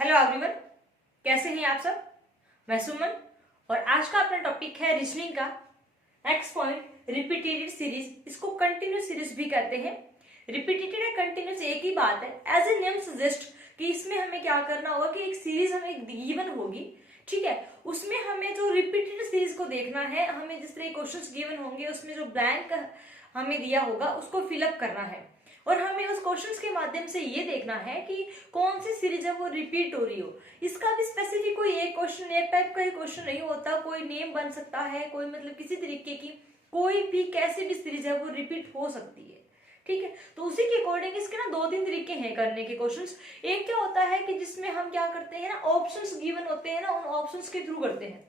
Hello everyone, कैसे हैं आप सब। मैं सुमन और आज का अपना टॉपिक है रीजनिंग का एक्स पॉइंट रिपीटेटेड सीरीज। इसको कंटिन्यूस सीरीज भी कहते हैं। रिपीटेटेड या कंटिन्यूस एक ही बात है। एज ए नेम सजेस्ट कि इसमें हमें क्या करना होगा कि एक सीरीज हमें गिवन होगी, ठीक है। उसमें हमें जो रिपीटेड सीरीज को देखना है, हमें जिस तरह क्वेश्चंस गिवन होंगे उसमें जो ब्लैंक हमें दिया होगा उसको फिलअप करना है और हमें उस क्वेश्चंस के माध्यम से ये देखना है कि कौन सी सीरीज है वो रिपीट हो रही हो। इसका भी स्पेसिफिक कोई एक क्वेश्चन, एक टाइप का ही क्वेश्चन नहीं होता। कोई नेम बन सकता है, कोई मतलब किसी तरीके की कोई भी कैसी भी सीरीज है वो रिपीट हो सकती है, ठीक है। तो उसी के अकॉर्डिंग इसके ना दो तीन तरीके हैं करने के क्वेश्चंस। एक क्या होता है कि जिसमें हम क्या करते हैं ना, ऑप्शंस गिवन होते हैं ना, उन ऑप्शंस के थ्रू करते हैं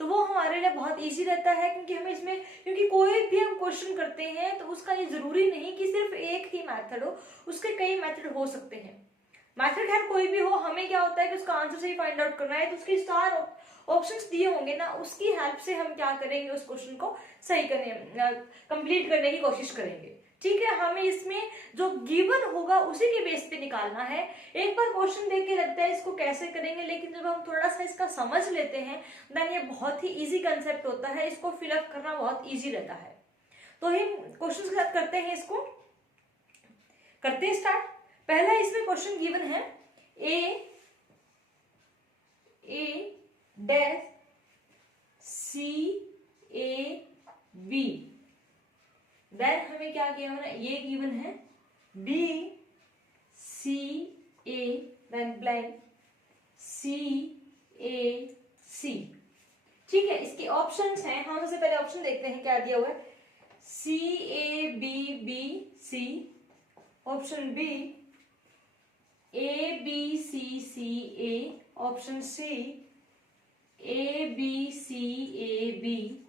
तो वो हमारे लिए बहुत इजी रहता है, क्योंकि हमें इसमें क्योंकि कोई भी हम क्वेश्चन करते हैं तो उसका ये जरूरी नहीं कि सिर्फ एक ही मेथड हो, उसके कई मेथड हो सकते हैं। मेथड खैर कोई भी हो, हमें क्या होता है कि उसका आंसर सही फाइंड आउट करना है। तो उसके स्टार ऑप्शंस दिए होंगे ना, उसकी हेल्प से हम क्या करेंगे, उस क्वेश्चन को सही करने कंप्लीट करने की कोशिश करेंगे, ठीक है। हमें इसमें जो गिवन होगा उसी के बेस पे निकालना है। एक बार क्वेश्चन देख के लगता है इसको कैसे करेंगे, लेकिन जब हम थोड़ा सा इसका समझ लेते हैं देन ये बहुत ही इजी कंसेप्ट होता है। इसको फिलअप करना बहुत इजी रहता है। तो हम क्वेश्चन के साथ करते हैं, इसको करते हैं स्टार्ट। पहला इसमें क्वेश्चन गिवन है A dash C A B. Then हमें क्या किया होना, ये गिवन है B C A then blank C A C, ठीक है। इसके ऑप्शंस हैं, हम सबसे पहले ऑप्शन देखते हैं क्या दिया हुआ है। C A B B C, option B A B C C A, option C A B C A B,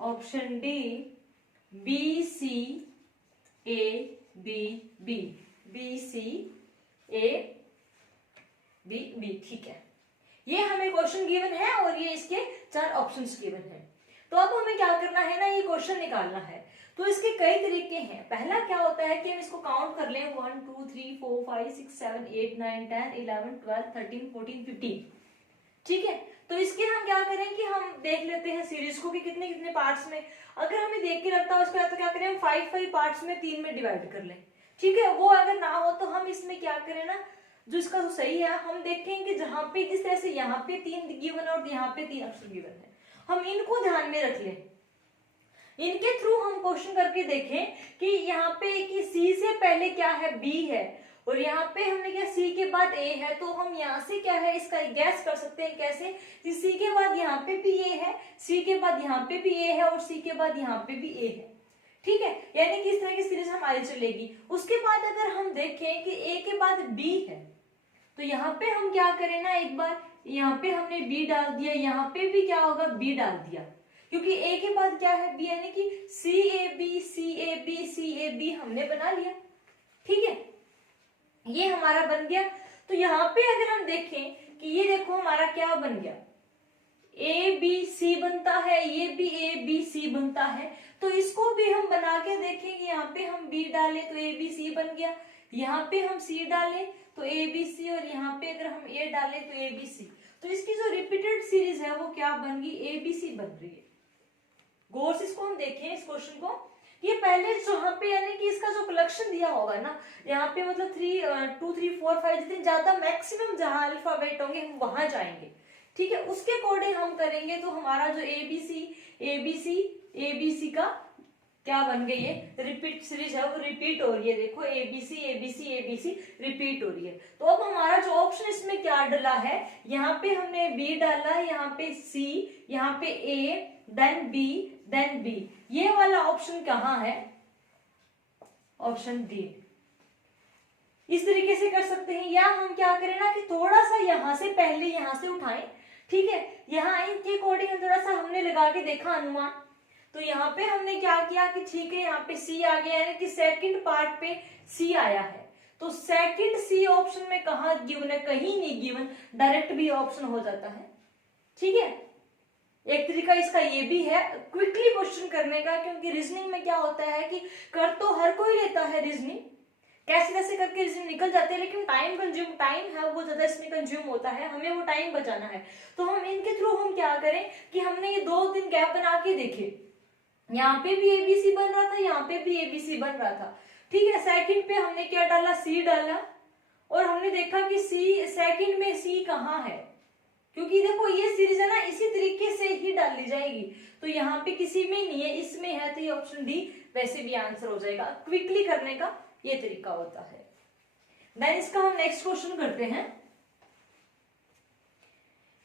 option D B C A B B, B C A B B, ठीक है। ये हमें question given है और ये इसके चार options given है। तो अब हमें क्या करना है ना, ये क्वेश्चन निकालना है। तो इसके कई तरीके हैं। पहला क्या होता है कि हम इसको काउंट कर लें 1 2 3 4 5 6 7 8 9 10 11 12 13 14 15, ठीक है। तो इसके हम क्या करें कि हम देख लेते हैं सीरीज को कि कितने कितने पार्ट्स में। अगर हमें देख के लगता है उसको तो क्या करें हम 5 पार्ट्स में 3 में डिवाइड कर लें, ठीक है। वो अगर ना हो तो हम इसमें क्या करें ना, जो इसका जो सही है हम देखें कि जहां पे जिस तरह से यहाँ पे 3 गिवन और यहाँ पे 3 ऑप्शन गिवन है, हम इनको ध्यान में रख लें। इनके थ्रू हम क्वेश्चन करके देखें कि यहाँ पे कि सी से पहले क्या है, बी है, और यहाँ पे हमने क्या सी के बाद ए है। तो हम यहाँ से क्या है इसका गैस कर सकते हैं कैसे कि सी के बाद यहाँ पे भी ए है, सी के बाद यहाँ पे भी ए है और सी के बाद यहाँ पे भी ए है, ठीक है। यानी कि इस तरह की सीरीज हमारी चलेगी। उसके बाद अगर हम देखें कि ए के बाद बी है तो यहाँ पे हम क्या करें ना, एक बार यहाँ पे हमने बी डाल दिया, यहाँ पे भी क्या होगा बी डाल दिया, क्योंकि ए के बाद क्या है बी, यानी कि C A B C A B C A B हमने बना लिया, ठीक है। ये हमारा बन गया। तो यहाँ पे अगर हम देखें कि ये देखो हमारा क्या बन गया, ए बी सी बनता है, ये भी ए बी सी बनता है। तो इसको भी हम बना के देखेंगे, यहाँ पे हम बी डालें तो ए बी सी बन गया, यहाँ पे हम सी डालें तो ए बी सी, और यहाँ पे अगर हम ए डालें तो ए बी सी। तो इसकी जो रिपीटेड सीरीज है वो क्या बन गई, ए बी सी बन रही है। गौर से इसको हम देखें इस क्वेश्चन को, ये पहले जहाँ पे यानी कि इसका जो कलेक्शन दिया होगा ना, यहाँ पे मतलब 3 2 3 4 5 जितने ज्यादा मैक्सिमम जहाँ अल्फाबेट होंगे हम वहां जाएंगे, ठीक है। उसके अकॉर्डिंग हम करेंगे। तो हमारा जो एबीसी का क्या बन गई है, रिपीट सीरीज है वो रिपीट हो रही है। देखो एबीसी रिपीट हो रही है। तो अब हमारा जो ऑप्शन इसमें क्या डला है, यहाँ पे हमने बी डाला, यहाँ पे सी, यहाँ पे A then B then B. ये वाला ऑप्शन कहाँ है, ऑप्शन डी। इस तरीके से कर सकते हैं। या हम क्या करें ना कि थोड़ा सा यहाँ से पहले यहाँ से उठाएं, ठीक है। यहाँ इनके अकॉर्डिंग थोड़ा सा हमने लगा के देखा अनुमान। तो यहाँ पे हमने क्या किया कि ठीक है यहाँ पे सी आ गया, यानी कि सेकंड पार्ट पे सी आया है। तो सेकंड सी ऑप्शन में कहा गिवन है, कहीं नहीं गिवन, डायरेक्ट भी ऑप्शन हो जाता है, ठीक है। एक तरीका इसका ये भी है क्विकली क्वेश्चन करने का, क्योंकि रीजनिंग में क्या होता है कि कर तो हर कोई लेता है रीजनिंग, कैसे कैसे करके रिजल्ट निकल जाते हैं, लेकिन टाइम है वो ज्यादा इसमें कंज्यूम होता है, हमें वो टाइम बचाना है। तो हम इनके थ्रू हम क्या करें कि हमने ये 2 दिन गैप बना के देखे, यहाँ पे भी एबीसी बन रहा था, यहाँ पे भी एबीसी बन रहा था, ठीक है। सेकंड पे हमने क्या डाला, सी डाला, और हमने देखा कि सी सेकंड में सी कहाँ है, क्योंकि देखो ये सीरीज है ना, इसी तरीके से ही डाल ली जाएगी। तो यहाँ पे किसी में नहीं है, इसमें है, तो ये ऑप्शन डी वैसे भी आंसर हो जाएगा। क्विकली करने का ये तरीका होता है। देन इसका हम नेक्स्ट क्वेश्चन करते हैं।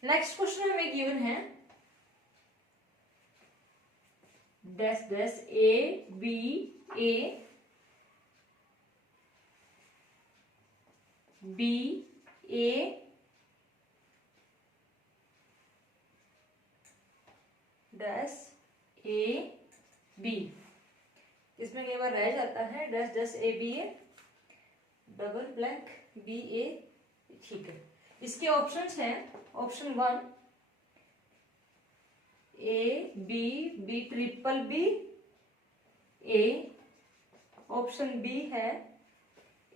नेक्स्ट क्वेश्चन हमें गिवन है dash dash A B A dash A B, इसमें कई बार रह जाता है dash dash A B A double blank B A, ठीक है। इसके ऑप्शंस हैं, option 1 A B triple B A, option B है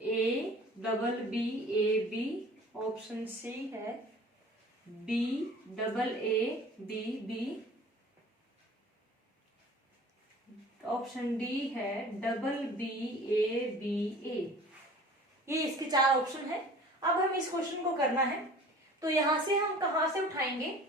A double B A B, option C है B double A B B, option D है double B A B A. ये इसके 4 option है। अब हम इस क्वेश्चन को करना है, तो यहां से हम कहां से उठाएंगे,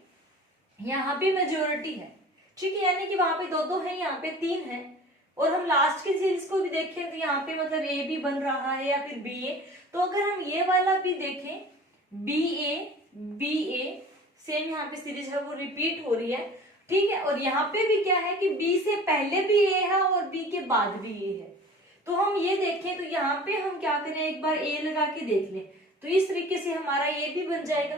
यहाँ पे मेजोरिटी है, ठीक है, यानी कि वहां पे 2 है, यहाँ पे 3 है, और हम लास्ट की सीरीज को भी देखें तो यहाँ पे मतलब ए भी बन रहा है या फिर बी ए। तो अगर हम ये वाला भी देखें बी ए सेम यहाँ पे सीरीज है वो रिपीट हो रही है, ठीक है। और यहाँ पे भी क्या है कि बी से पहले भी ए है और बी के बाद भी ए है। तो हम ये देखें तो यहाँ पे हम क्या करें, एक बार ए लगा के देख लें, तो इस तरीके से हमारा ए भी बन जाएगा,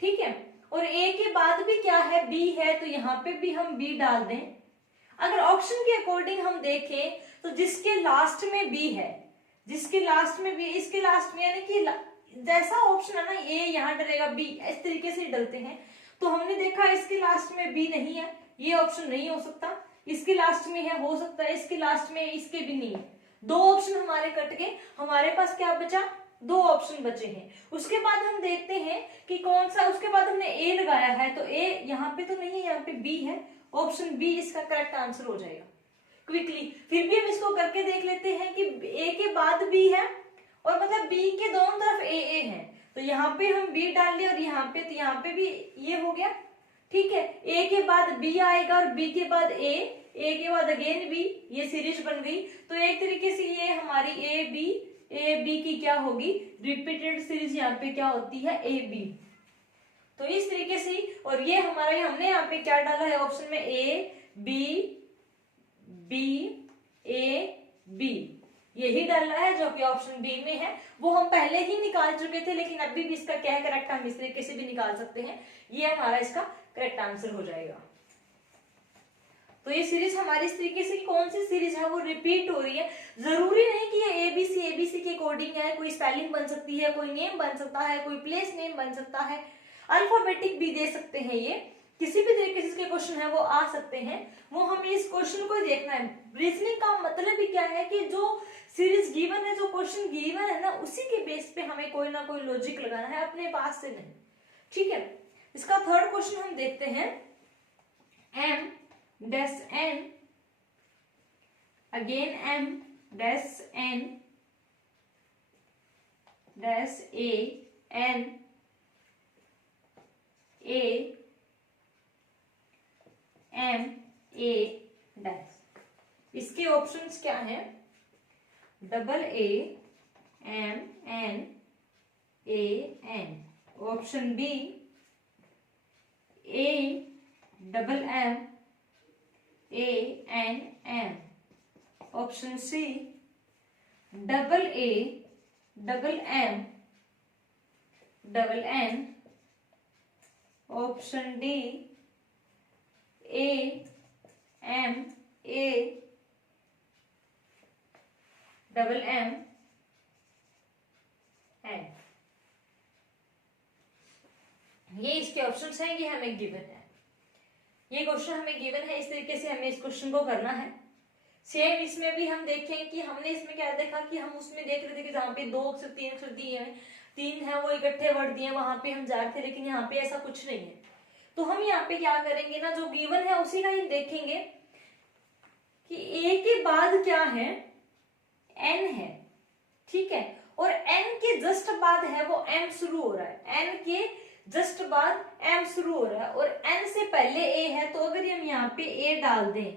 ठीक है। और ए के बाद भी क्या है, बी है, तो यहाँ पे भी हम बी डाल दें। अगर ऑप्शन के अकॉर्डिंग हम देखें तो जिसके लास्ट में बी है, जिसके लास्ट में बी, इसके लास्ट में, यानी कि जैसा ऑप्शन है ना ए यहाँ डलेगा बी, इस तरीके से डलते हैं। तो हमने देखा इसके लास्ट में बी नहीं है, ये ऑप्शन नहीं हो सकता, इसके लास्ट में है, हो सकता है इसके लास्ट में, इसके भी नहीं है। 2 ऑप्शन हमारे कट गए, हमारे पास क्या बचा, 2 ऑप्शन बचे हैं। उसके बाद हम देखते हैं कि कौन सा, उसके बाद हमने ए लगाया है, तो ए यहाँ पे तो नहीं है, यहाँ पे बी है, ऑप्शन बी इसका करेक्ट आंसर हो जाएगा। क्विकली फिर भी हम इसको करके देख लेते हैं कि ए के बाद बी है, और मतलब बी के दोनों तरफ ए है, तो यहाँ पे हम बी डाल लिया, और यहाँ पे, तो यहाँ पे भी ये हो गया, ठीक है। ए के बाद बी आएगा और बी के बाद ए के बाद अगेन बी, ये सीरीज बन गई। तो एक तरीके से ये हमारी ए बी की क्या होगी, रिपीटेड सीरीज यहाँ पे क्या होती है, ए बी। तो इस तरीके से, और ये हमारा, हमने यहाँ पे क्या डाला है ऑप्शन में, ए बी ए बी, यही डालना है जो कि ऑप्शन बी में है। वो हम पहले ही निकाल चुके थे, लेकिन अभी भी इसका क्या है करेक्ट, हम इस तरीके से भी निकाल सकते हैं, ये हमारा इसका करेक्ट आंसर हो जाएगा। तो ये सीरीज हमारी इस तरीके से, कौन सी सीरीज है वो रिपीट हो रही है। जरूरी नहीं कि ये एबीसी के अकॉर्डिंग है, कोई स्पेलिंग बन सकती है, कोई नेम बन सकता है, कोई प्लेस नेम बन सकता है, अल्फाबेटिक भी दे सकते हैं, ये किसी भी तरीके से इसके क्वेश्चन है वो आ सकते हैं। वो हमें इस क्वेश्चन को देखना है। रीजनिंग का मतलब भी क्या है कि जो सीरीज गिवन है, जो क्वेश्चन गिवन है ना, उसी के बेस पे हमें कोई ना कोई लॉजिक लगाना है, अपने पास से नहीं, ठीक है। इसका थर्ड क्वेश्चन हम देखते हैं, M dash N, again M dash N dash A N A M A dash. इसके ऑप्शंस क्या हैं, double A M N A N, option B A double M A N M, option C double A double M double N, option D A M A double M N. ये इसके options हैं, ये हमें given है, ये question हमें given है, इस तरीके से हमें इस क्वेश्चन को करना है। सेम इसमें भी हम देखें कि हमने इसमें क्या देखा कि हम उसमें देख रहे थे कि जहाँ पे 2 अक्षर 3 अक्षर दिए हैं, 3 है वो इकट्ठे वर्ड दिए, वहां पे हम जा रहे थे, लेकिन यहाँ पे ऐसा कुछ नहीं है। तो हम यहाँ पे क्या करेंगे ना, जो गिवन है उसी का ही देखेंगे कि ए के बाद क्या है, एन है, ठीक है, और एन के जस्ट बाद है वो एम शुरू हो रहा है, एन के जस्ट बाद एम शुरू हो रहा है, और एन से पहले ए है, तो अगर हम यहाँ पे ए डाल दें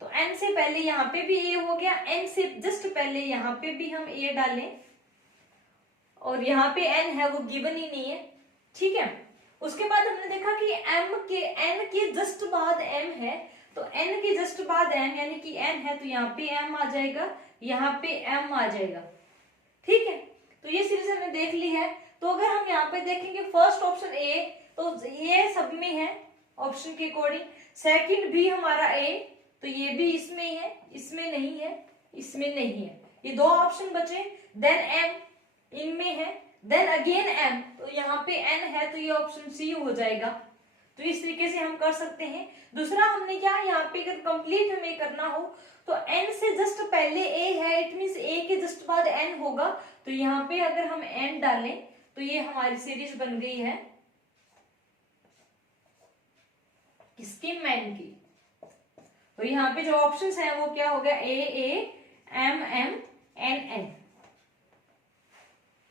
तो एन से पहले यहाँ पे भी ए हो गया, एन से जस्ट पहले यहाँ पे भी हम ए डालें, और यहाँ पे एन है वो गिवन ही नहीं है, ठीक है। उसके बाद हमने देखा कि एन के जस्ट बाद एम है, तो एन के जस्ट बाद एम यानी कि एन है, तो यहाँ पे एम आ जाएगा, यहाँ पे एम आ जाएगा, ठीक है। तो ये सीरीज हमने देख ली है। तो अगर हम यहाँ पे देखेंगे फर्स्ट ऑप्शन ए, तो ये सब में है ऑप्शन के अकॉर्डिंग, सेकंड भी हमारा ए, तो ये भी इसमें ही है, इसमें नहीं है, इसमें नहीं है, ये 2 ऑप्शन बचे। देन एम इनमें है, देन अगेन एम, तो यहाँ पे एन है, तो ये ऑप्शन सी हो जाएगा। तो इस तरीके से हम कर सकते हैं। दूसरा हमने क्या यहाँ पे अगर कंप्लीट हमें करना हो तो एन से जस्ट पहले ए है, इट मींस ए के जस्ट बाद एन होगा, तो यहाँ पे अगर हम एन डालें तो ये हमारी सीरीज बन गई है किसकी, मैन की। तो यहाँ पे जो ऑप्शंस हैं वो क्या हो गया, A M M N N,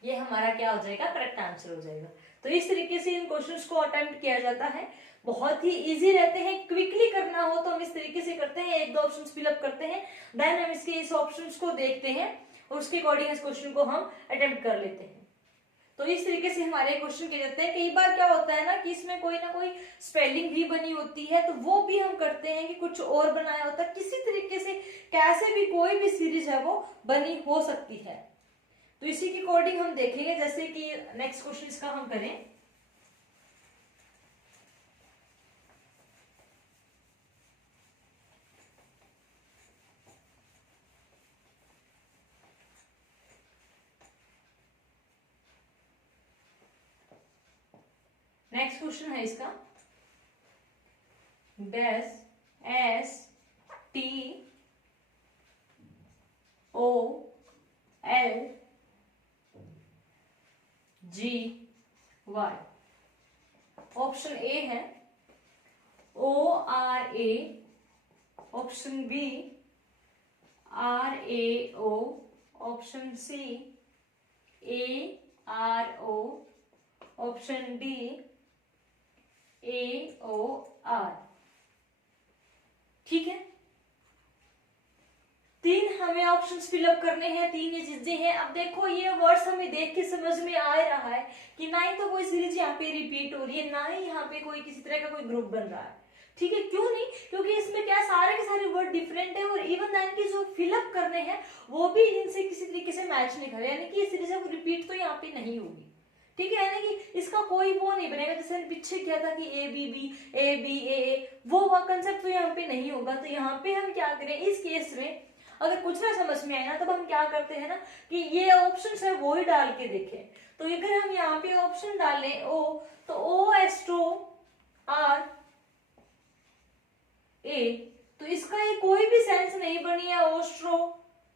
ये हमारा क्या हो जाएगा, करेक्ट आंसर हो जाएगा। तो इस तरीके से इन क्वेश्चंस को अटेम्प्ट किया जाता है, बहुत ही इजी रहते हैं। क्विकली करना हो तो हम इस तरीके से करते हैं, 1-2 ऑप्शंस फिलअप करते हैं, देन हम इसके इस ऑप्शंस को देखते हैं और उसके अकॉर्डिंग इस क्वेश्चन को हम अटेम्प्ट कर लेते हैं। तो इस तरीके से हमारे क्वेश्चन किए जाते हैं। कई बार क्या होता है ना कि इसमें कोई ना कोई स्पेलिंग भी बनी होती है, तो वो भी हम करते हैं कि कुछ और बनाया होता है, किसी तरीके से कैसे भी कोई भी सीरीज है वो बनी हो सकती है। तो इसी के अकॉर्डिंग हम देखेंगे, जैसे कि नेक्स्ट क्वेश्चन इसका हम करें। नेक्स्ट क्वेश्चन है इसका, dash S T O L G Y. Option A है O R A, option B R A O, option C A R O, option D A O R, ठीक है। 3 हमें options fill up करने हैं, 3 ये चीजें हैं। अब देखो ये वर्ड्स हमें देख के समझ में आ रहा है कि ना ही तो कोई सीरीज यहाँ पे रिपीट हो रही है, ना ही यहाँ पे कोई किसी तरह का कोई ग्रुप बन रहा है, ठीक है। क्यों नहीं, क्योंकि इसमें क्या सारे के सारे वर्ड डिफरेंट है, और इवन दैन की जो फिलअप करने हैं वो भी इनसे किसी तरीके से मैच नहीं कर रहे, यानी कि ये सीरीज है वो रिपीट तो यहाँ पे नहीं होगी, ठीक है। यानी कि इसका कोई वो नहीं बनेगा, जैसे पीछे किया था कि A B B A B A, वो कंसेप्ट तो यहाँ पे नहीं होगा। तो यहाँ पे हम क्या करें, इस केस में अगर कुछ ना समझ में आए ना, तब हम क्या करते हैं ना कि ये ऑप्शन है वो ही डाल के देखें। तो अगर हम यहाँ पे ऑप्शन डालें ओ, तो ओ एस्ट्रो आर ए, तो इसका ये कोई भी सेंस नहीं बनी है ओस्ट्रो,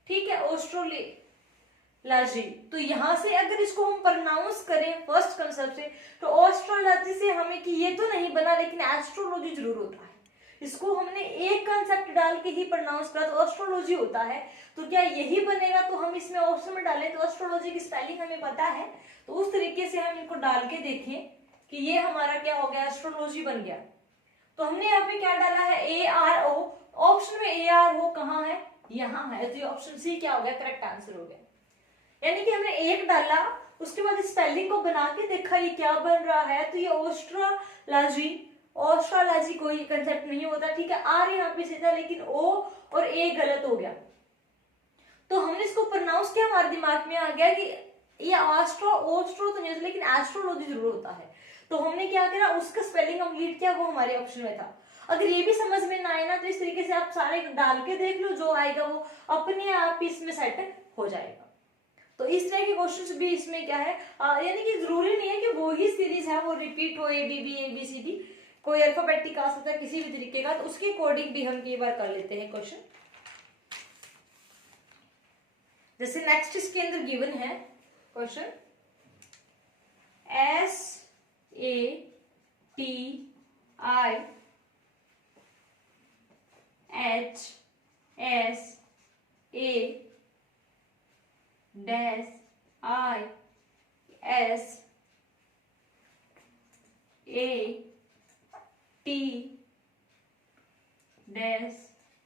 ठीक है, ओस्ट्रोलाजी। तो यहां से अगर इसको हम प्रोनाउंस करें फर्स्ट कंसेप्ट से, तो ओस्ट्रोलॉजी से हमें कि ये तो नहीं बना, लेकिन एस्ट्रोलॉजी जरूर होता है। इसको हमने एक कंसेप्ट डाल के ही प्रोनाउंस करा तो एस्ट्रोलॉजी होता है, तो क्या यही बनेगा। तो हम इसमें ऑप्शन में डालें तो एस्ट्रोलॉजी की स्पेलिंग हमें पता है, तो उस तरीके से हम इनको डाल के देखें कि ये हमारा क्या हो गया, एस्ट्रोलॉजी बन गया। तो हमने यहाँ पे क्या डाला है, ए आर ओ, ऑप्शन में ए आर ओ कहाँ है, यहाँ है, तो ये ऑप्शन सी क्या हो गया, करेक्ट आंसर हो गया। यानी कि हमने एक डाला, उसके बाद स्पेलिंग को बना के देखा ये क्या बन रहा है, तो ये ओस्ट्रोलॉजी कोई कंसेप्ट नहीं होता, ठीक है। आर यहाँ पे सीधा, लेकिन ओ और ए गलत हो गया। तो हमने इसको प्रोनाउंस किया, हमारे दिमाग में आ गया कि ये ओस्ट्रो तो नहीं, लेकिन एस्ट्रोलॉजी जरूर होता है। तो हमने क्या करा, उसका स्पेलिंग कंप्लीट किया, वो हमारे ऑप्शन में था। अगर ये भी समझ में ना आए ना, तो इस तरीके से आप सारे डाल के देख लो, जो आएगा वो अपने आप इसमें सेट हो जाएगा। तो इस तरह के क्वेश्चंस भी इसमें क्या है, यानी कि जरूरी नहीं है कि वो ही सीरीज है वो रिपीट हो, ए बी सी डी, कोई अल्फाबेटिक आ सकता है किसी भी तरीके का, तो उसके अकॉर्डिंग भी हम कई बार कर लेते हैं क्वेश्चन। जैसे नेक्स्ट इसके अंदर गिवन है question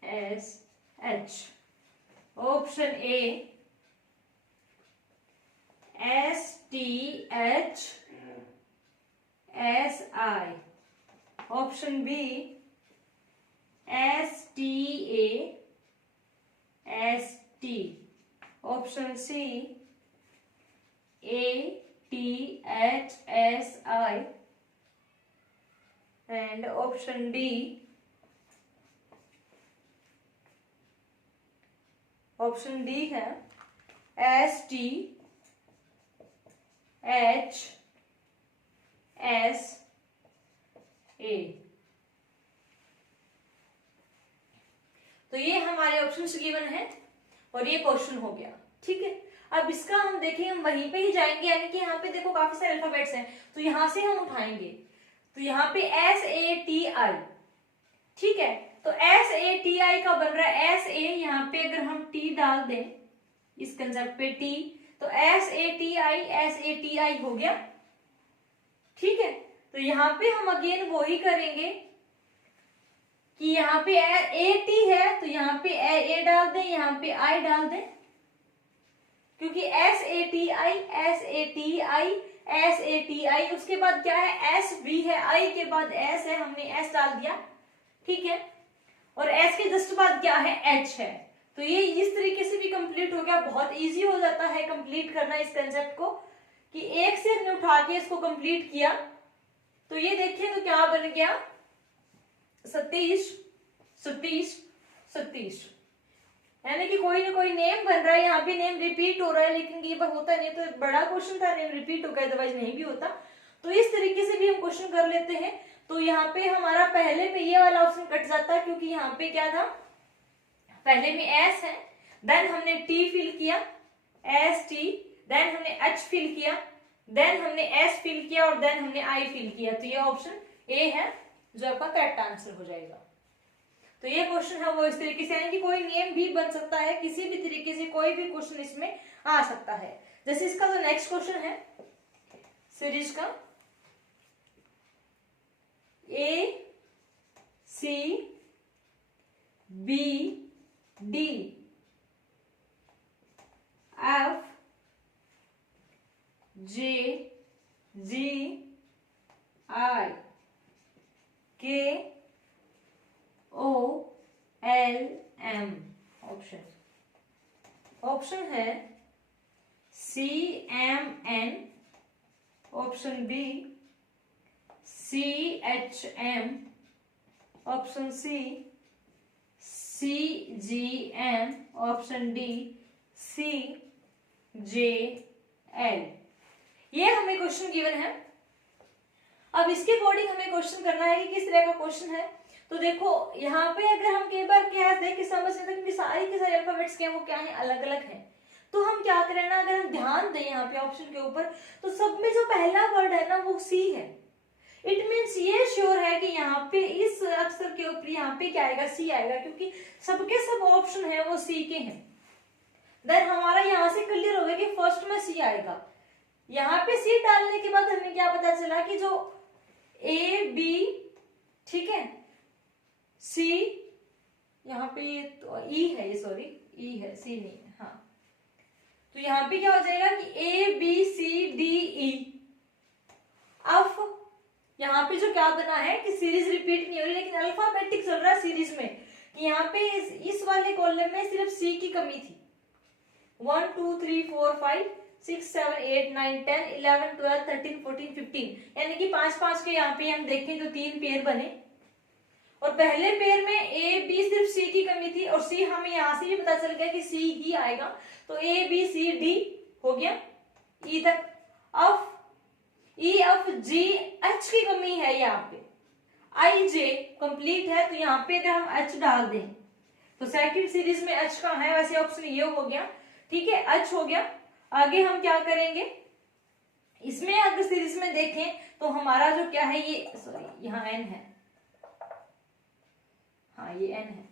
SATSASASH option A STHSI option B STAST option C ATHSI and option D है STHSA। तो ये हमारे ऑप्शंस गिवन है और ये क्वेश्चन हो गया। ठीक है, अब इसका हम देखें, हम वहीं पे ही जाएंगे, यानी कि यहाँ पे देखो काफी सारे अल्फाबेट्स हैं, तो यहां से हम उठाएंगे। तो यहाँ पे SATI, ठीक है, तो SATI का बन रहा है SA, यहाँ पे अगर हम T डाल दें इस कंसेप्ट पे T, तो SATI हो गया। ठीक है, तो यहाँ पे हम अगेन वही करेंगे कि यहाँ पे AT है तो यहाँ पे A डाल दें, यहाँ पे I डाल दें, क्योंकि SATI उसके बाद क्या है S भी है, I के बाद S है, हमने S डाल दिया। ठीक है, और S के जस्ट बाद क्या है H है। तो ये इस तरीके से भी कंप्लीट हो गया। बहुत इजी हो जाता है कंप्लीट करना इस कंसेप्ट को, कि एक से हमने उठा के इसको कंप्लीट किया। तो ये देखिए तो क्या बन गया 37, यानी कि कोई ना कोई नेम बन रहा है। यहाँ पे नेम रिपीट हो रहा है, लेकिन ये बार होता नहीं, तो बड़ा क्वेश्चन था, नेम रिपीट हो गया, अदरवाइज नहीं भी होता। तो इस तरीके से भी हम क्वेश्चन कर लेते हैं। तो यहाँ पे हमारा पहले में ये वाला ऑप्शन कट जाता है, क्योंकि यहाँ पे क्या था, पहले में S है, देन हमने T फिल किया ST, देन हमने H फिल किया, देन हमने S फिल किया और देन हमने I फिल किया। तो ये ऑप्शन ए है जो आपका करेक्ट आंसर हो जाएगा। तो ये क्वेश्चन है वो इस तरीके से, यानी कि कोई नेम भी बन सकता है, किसी भी तरीके से कोई भी क्वेश्चन इसमें आ सकता है। जैसे इसका जो नेक्स्ट क्वेश्चन है सीरीज का ABCDFGHIKOLM ऑप्शन है CMN, option B CHM, option C CGM, option D CJL। ये हमें क्वेश्चन गिवन है। अब इसके अकॉर्डिंग हमें क्वेश्चन करना है कि किस तरह का क्वेश्चन है। तो देखो यहाँ पे अगर हम कई बार क्या देख के समझ लेते हैं कि सारी के सारे अल्फाबेट्स क्या वो क्या है, अलग अलग हैं, तो हम क्या करें ना, अगर हम ध्यान दें यहाँ पे ऑप्शन के ऊपर, तो सब में जो पहला वर्ड है ना वो सी है। इट मीन्स ये श्योर है कि यहाँ पे इस अक्षर के ऊपर यहाँ पे क्या आएगा, सी आएगा, क्योंकि सबके सब ऑप्शन है वो सी के हैं। देन हमारा यहाँ से क्लियर हो गया कि फर्स्ट में सी आएगा। यहाँ पे सी डालने के बाद हमें क्या पता चला कि जो ए बी, ठीक है, सी, यहाँ पे तो ई है, ये सॉरी ई है, सी नहीं है, हाँ। तो यहाँ पे क्या हो जाएगा कि A B C D E. अब यहाँ पे जो क्या बना है कि सीरीज रिपीट नहीं हो रही, लेकिन अल्फाबेटिक चल रहा है सीरीज में, कि यहाँ पे इस वाले कॉलम में सिर्फ सी की कमी थी। 1 2 3 4 5 6 7 8 9 10 11 12 13 14 15, यानी कि 5-5 के यहाँ पे हम देखें तो 3 पेयर बने, और पहले पेयर में ए बी सिर्फ सी की कमी थी, और सी हमें यहाँ से भी पता चल गया कि सी ही आएगा। तो ए बी सी डी हो गया ई तक। अब ई एफ जी एच की कमी है यहाँ पे, आई जे कंप्लीट है, तो यहाँ पे अगर हम एच डाल दें तो सेकंड सीरीज में एच का है, वैसे ऑप्शन ये हो गया ठीक है, H हो गया। आगे हम क्या करेंगे, इसमें अगर सीरीज में देखें तो हमारा जो क्या है, ये सॉरी यहाँ N है, हाँ ये N है,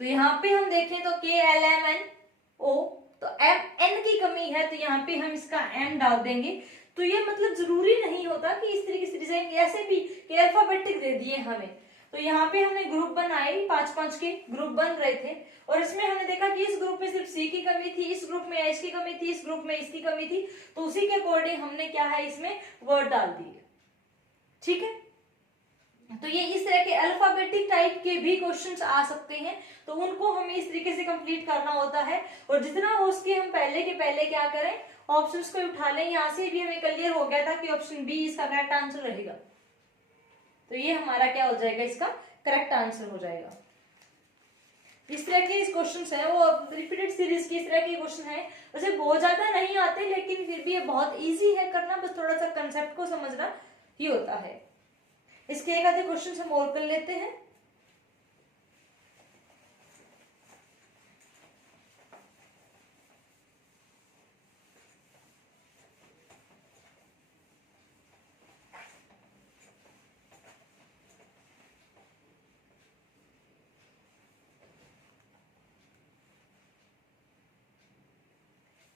तो यहाँ पे हम देखें तो KLMNO, तो N की कमी है तो यहाँ पे हम इसका M डाल देंगे। तो ये मतलब जरूरी नहीं होता कि इस तरीके से डिजाइन, ऐसे भी कि अल्फाबेटिक दे दिए हमें, तो यहाँ पे हमने ग्रुप बनाए, 5-5 के ग्रुप बन रहे थे, और इसमें हमने देखा कि इस ग्रुप में सिर्फ C की कमी थी, इस ग्रुप में H की कमी थी, इस ग्रुप में इसकी कमी थी, तो उसी के अकॉर्डिंग हमने क्या है इसमें वर्ड डाल दिए। ठीक है, तो ये इस तरह के अल्फाबेटिक टाइप के भी क्वेश्चंस आ सकते हैं, तो उनको हमें इस तरीके से कंप्लीट करना होता है, और जितना हो सके हम पहले के पहले क्या करें, ऑप्शंस को उठा लें। यहाँ से भी हमें क्लियर हो गया था कि ऑप्शन बी इसका करेक्ट आंसर रहेगा, तो ये हमारा क्या हो जाएगा, इसका करेक्ट आंसर हो जाएगा। इस तरह के इस क्वेश्चंस हैं, वो रिपीटेड सीरीज की इस तरह के क्वेश्चन है, वैसे बहुत ज्यादा नहीं आते लेकिन फिर भी ये बहुत इजी है करना, बस थोड़ा सा कंसेप्ट को समझना ही होता है। इसके एक आधे क्वेश्चन हम और कर लेते हैं।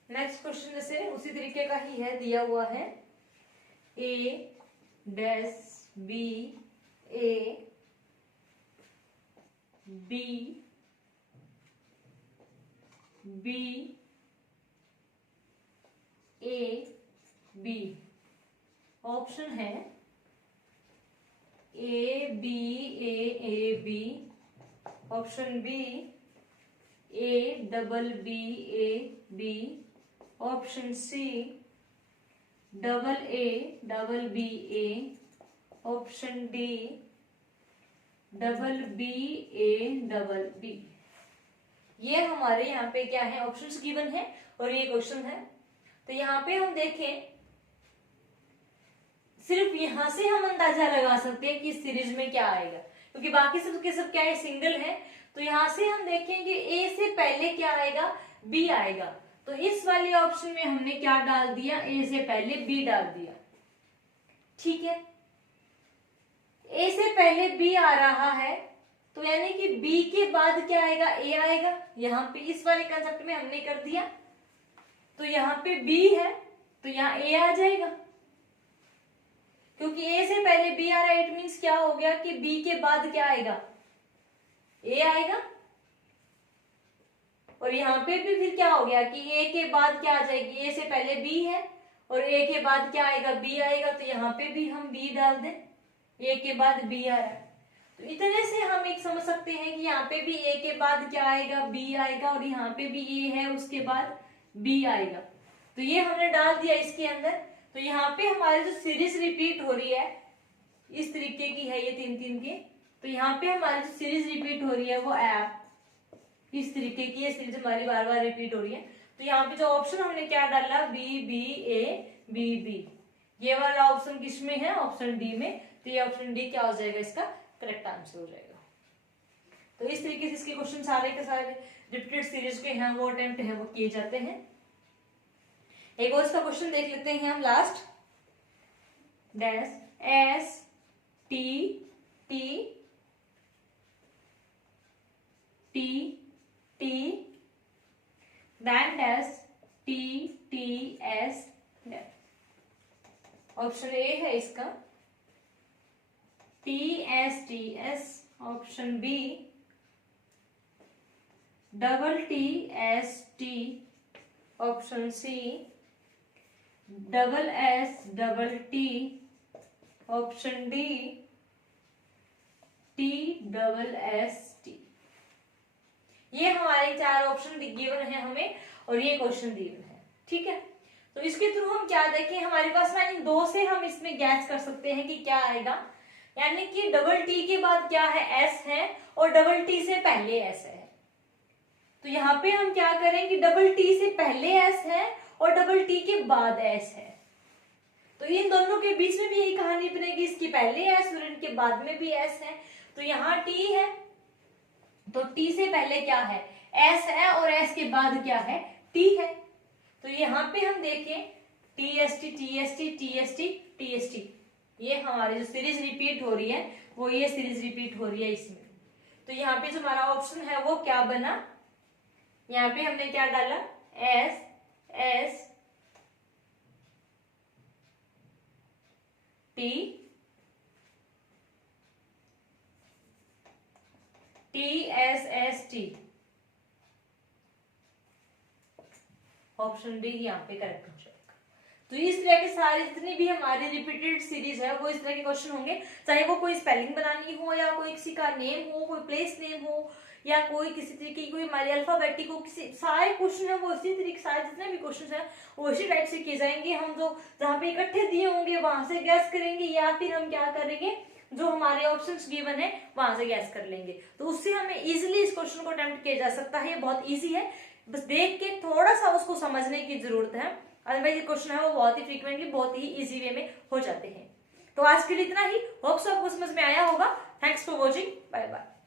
नेक्स्ट क्वेश्चन जैसे उसी तरीके का ही है, दिया हुआ है A dash B A B B A B, option है A B A A B, option B A double B A B, option C double A double B A, option D double B A double B। ये हमारे यहाँ पे क्या है, options given है और ये क्वेश्चन है। तो यहाँ पे हम देखें, सिर्फ यहाँ से हम अंदाजा लगा सकते हैं कि इस सीरीज में क्या आएगा, क्योंकि बाकी सब के सब क्या है, सिंगल है। तो यहाँ से हम देखेंगे A से पहले क्या आएगा, B आएगा, तो इस वाले ऑप्शन में हमने क्या डाल दिया, A से पहले B डाल दिया। ठीक है, A से पहले B आ रहा है, तो यानी कि B के बाद क्या आएगा, A आएगा। यहाँ पे इस वाले कंसेप्ट में हमने कर दिया, तो यहाँ पे B है तो यहाँ A आ जाएगा, क्योंकि A से पहले B आ रहा है। इट मीन्स क्या हो गया कि B के बाद क्या आएगा, A आएगा, और यहाँ पे भी फिर क्या हो गया कि A के बाद क्या आ जाएगी, A से पहले B है और A के बाद क्या आएगा, B आएगा, तो यहाँ पे भी हम B डाल दें, A के बाद B आ रहा है। तो इतने से हम एक समझ सकते हैं कि यहाँ पे भी A के बाद क्या आएगा, B आएगा, और यहाँ पे भी A है उसके बाद B आएगा। तो ये हमने डाल दिया इसके अंदर। तो यहाँ पे हमारी जो सीरीज रिपीट हो रही है इस तरीके की है, ये 3-3 के, तो यहाँ पे हमारी जो सीरीज रिपीट हो रही है वो ऐप इस तरीके की ये सीरीज हमारी बार बार रिपीट हो रही है। तो यहाँ पे जो ऑप्शन हमने क्या डाला, B B A B B, ये वाला ऑप्शन किसमें है, ऑप्शन डी में, तो ये ऑप्शन डी क्या हो जाएगा, इसका करेक्ट आंसर हो जाएगा। तो इस तरीके से इसके क्वेश्चन सारे के सारे रिपीटेड सीरीज के हैं, वो अटेम्प्ट है वो किए जाते हैं। एक और इसका क्वेश्चन देख लेते हैं हम last, dash S T T T T then dash T T S dash। Option A है इसका T S T S, option B double T S T, option C double S double T, option D T double S T। ये हमारे 4 option given है हमें और ये question given है। ठीक है, तो इसके थ्रू हम क्या देखें, हमारे पास ना इन 2 से हम इसमें गैस कर सकते हैं कि क्या आएगा, यानी कि डबल टी के बाद क्या है, S है, और डबल टी से पहले S है। तो यहाँ पे हम क्या करें कि डबल टी से पहले S है और डबल टी के बाद S है, तो इन दोनों के बीच में भी यही कहानी बनेगी, इसकी पहले S और इनके बाद में भी S है। तो यहाँ T है, तो T से पहले क्या है, S है, और S के बाद क्या है, T टी है। तो यहाँ पे हम देखें TST TST TST TST, ये हमारी जो सीरीज रिपीट हो रही है वो ये सीरीज रिपीट हो रही है इसमें। तो यहाँ पे जो हमारा ऑप्शन है वो क्या बना, यहाँ पे हमने क्या डाला S S T TSST, option D यहाँ पे करेक्ट हो जाएगा। तो इस तरह के सारे जितनी भी हमारी रिपीटेड सीरीज है वो इस तरह के क्वेश्चन होंगे, चाहे वो कोई स्पेलिंग बनानी हो या कोई किसी का नेम हो, कोई प्लेस नेम हो या कोई किसी तरीके की कोई हमारी अल्फाबेटिक हो, किसी सारे क्वेश्चन है वो इसी तरीके सारे जितने भी क्वेश्चन है वो इसी टाइप से किए जाएंगे। हम जो जहाँ पे इकट्ठे दिए होंगे वहां से गैस करेंगे या फिर हम क्या करेंगे जो हमारे ऑप्शंस गिवन है वहां से गैस कर लेंगे। तो उससे हमें इजिली इस क्वेश्चन को अटेम्प्ट किया जा सकता है, ये बहुत इजी है, बस देख के थोड़ा सा उसको समझने की जरूरत है। अदरवाइज ये क्वेश्चन है वो बहुत ही फ्रीक्वेंटली बहुत ही इजी वे में हो जाते हैं। तो आज के लिए इतना ही, होप्स आपको समझ में आया होगा। Thanks for watching, bye bye.